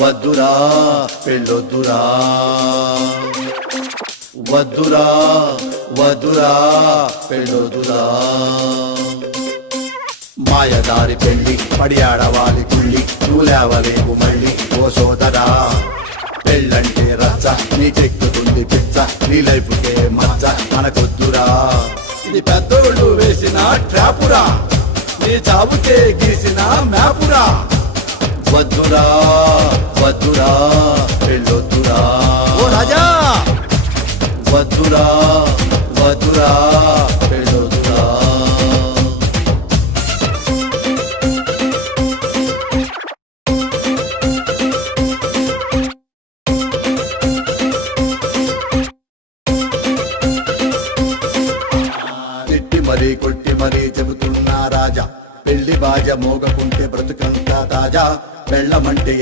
వద్దురా పెళ్ళొద్దురా వద్దురా వద్దురా పెళ్ళొద్దురా మాయదారి పెళ్ళి పడి ఆడవాలి కుళ్ళి నువ్వులేవలేవు మళ్ళీ ఓ సోదరా పెళ్ళంటే రచ్చ నీకెక్కుతుంది పిచ్చ నీ లైఫ్కే మచ్చ మనకొద్దురా ఇది పెద్దోళ్ళు వేసిన ట్రాపురా నీ చావుకే గీసిన మ్యాపురా వద్దురా వద్దురా పెళ్ళొద్దురా ఓ రాజా వద్దురా వద్దురా పెళ్ళొద్దురా తిట్టి మరీ కొట్టి మరీ చెబుతున్నా రాజా పెళ్లి బాజ మోగకుంటే బ్రతుకంతా తాజా వెళ్ళమంటే